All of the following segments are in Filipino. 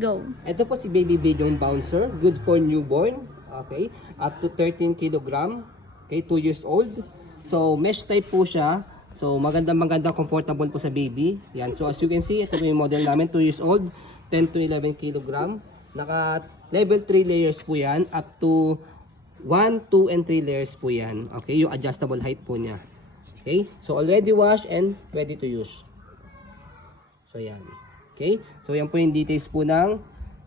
Go. Ito po si Baby Bidong Bouncer, good for newborn, okay, up to 13 kg, okay, 2 years old. So, mesh type po siya. So, magandang comfortable po sa baby. Yan. So, as you can see, ito po yung model namin, 2 years old, 10 to 11 kg. Naka level 3 layers po yan, up to 1, 2, and 3 layers po yan. Okay, yung adjustable height po niya. Okay, so already washed and ready to use. So, yan. Okay, so yan po yung details po ng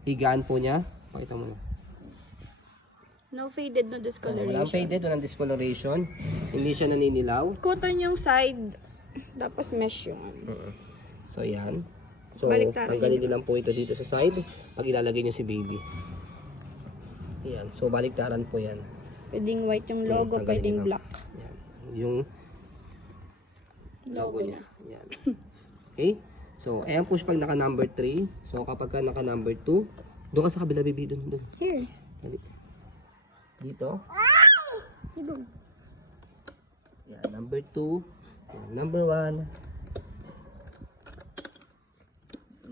higaan po niya. Pakita mo na. No faded, no discoloration. Walang faded, walang discoloration. Hindi siya naninilaw. Cotton yung side, tapos mesh yung ano. So yan. So Baliktarin tanggalin niyo lang po ito dito sa side pag ilalagay niyo si baby. Yan. So baliktaran po yan. Pwedeng white yung logo, Tanggalin pwedeng niyo lang. black. Yan. Yung logo Logo niya. Yan. Okay? So, ayan po siya pag naka number 3. So, kapag ka naka number 2, doon ka sa kabila, baby, doon. Here. Dito. Dito. Yan, number 2. Yan, number 1.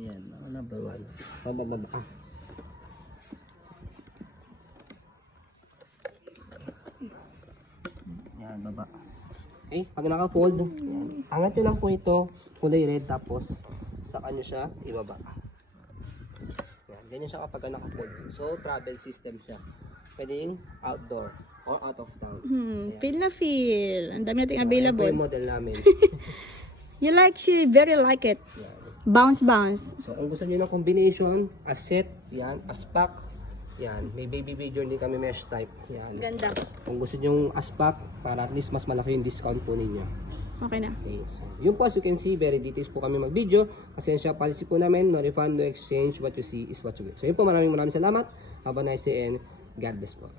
Yan, number 1. Bababa. Yan, baba. Okay, pag naka-fold, yan. Angat nyo lang po ito, kulay red, tapos saka nyo siya ibaba. Yan, ganyan siya kapag naka-fold. So, travel system siya. Pwedeng outdoor or out of town. Feel na feel. Ang dami nating Ayan po available. yung model namin. You like, she very like it. Yan. Bounce, bounce. So, kung gusto niyo ng combination, as set, yan, as pack, yan. May baby journey kami mesh type. Yan. Ganda. Kung gusto niyo as pack, para at least mas malaki yung discount po ninyo. Okay na. Okay, so, yun po as you can see, very details po kami mag-video. Kasi yung policy po namin, no refund, no exchange, what you see is what you get. So, yun po, maraming salamat. Have a nice day and God bless po.